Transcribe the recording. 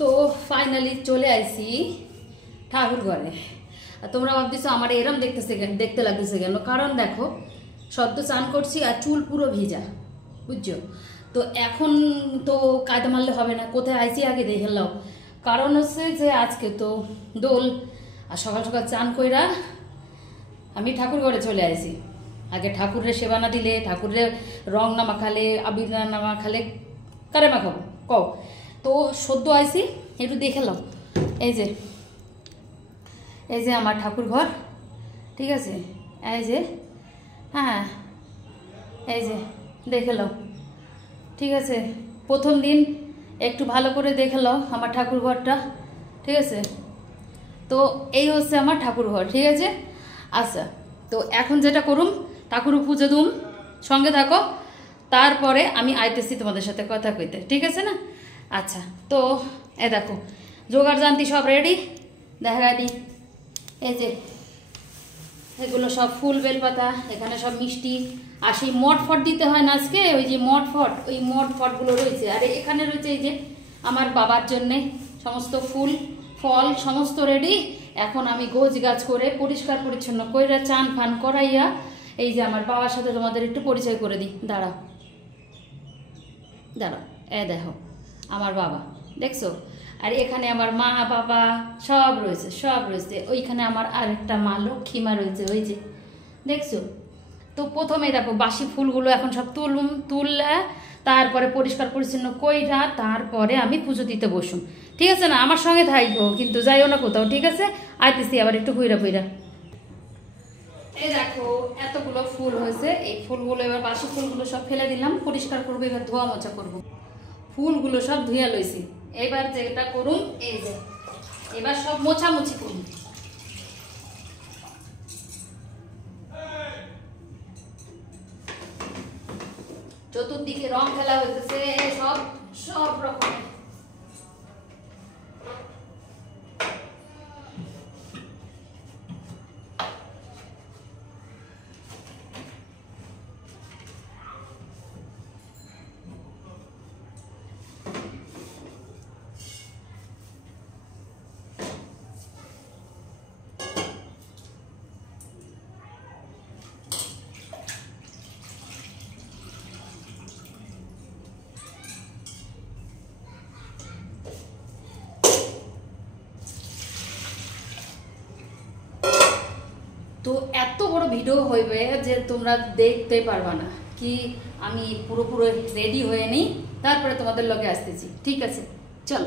তো ফাইনালি চলে আইছি ঠাকুর ঘরে। আর তোমরা ভাবতেছো আমার এরম দেখতে লাগতেছে কেন, কারণ দেখো সদ্য চান করছি আর চুল পুরো ভিজা, বুঝছো। তো এখন তো কায়দা মারলে হবে না, কোথায় আইছি আগে দেখে নাও। কারণ হচ্ছে যে আজকে তো দোল, আর সকাল সকাল চান কইরা আমি ঠাকুর ঘরে চলে আইছি। আগে ঠাকুরের সেবা না দিলে, ঠাকুরের রং না মাখালে, আবির না মাখালে কারে মাখাবো কও। তো সদ্য আইছি, একটু দেখে নাও। এই যে আমার ঠাকুর ঘর, ঠিক আছে। এই যে হ্যাঁ, এই যে দেখে নাও, ঠিক আছে। প্রথম দিন একটু ভালো করে দেখে নাও আমার ঠাকুর ঘরটা, ঠিক আছে। তো এই হচ্ছে আমার ঠাকুর ঘর, ঠিক আছে। আচ্ছা, তো এখন যেটা করুম, ঠাকুর পুজো দুম, সঙ্গে থাকো। তারপরে আমি আইতেছি তোমাদের সাথে কথা কইতে, ঠিক আছে না। আচ্ছা, তো দেখো জোগাড় জানতি সব রেডি, দেখা দিই। এই যে এগুলো সব ফুল বেলপাতা, এখানে সব মিষ্টি, আর সেই মঠ ফট দিতে হয় না আজকে, ওই যে মঠ ফট, ওই মঠ ফটগুলো রয়েছে। আর এখানে রয়েছে এই যে আমার বাবার জন্যে সমস্ত ফুল ফল সমস্ত রেডি। এখন আমি গোছ গাছ করে পরিষ্কার পরিচ্ছন্ন কইরা চান ফান করাইয়া এই যে আমার বাবার সাথে তোমাদের একটু পরিচয় করে দিই। দাঁড়াও, দেখো আমার বাবা, দেখছো। আর এখানে আমার মা বাবা সব রয়েছে। ওইখানে আমার আরেকটা মা লক্ষ্মী মা রয়েছে, ওই যে দেখছো। তো প্রথমে দেখো বাসি ফুলগুলো এখন সব তুললে, তারপরে পরিষ্কার পরিচ্ছন্ন কইরা তারপরে আমি পুজো দিতে বসুন, ঠিক আছে না। আমার সঙ্গে থাকবো, কিন্তু যাইও না কোথাও, ঠিক আছে। আইতেছি আবার একটু ঘুরা। এই দেখো এতগুলো ফুল হয়েছে, এই ফুলগুলো এবার বাসি ফুলগুলো সব ফেলে দিলাম, পরিষ্কার করবো, এবার ধোয়া মোছা করবো। ফুলগুলো সব ধুয়ে লইছি, এবার যেটা করুন এই যে এবার সব মোছামুছি করুন। চতুর্দিকে রং খেলা হইতেছে সব রকমের। তো এত বড় ভিডিও হইবে যে তোমরা দেখতে পারবা না, কি আমি পুরোপুরি রেডি হয়ে নিই, তারপরে তোমাদের লগে আসতেছি, ঠিক আছে। চল।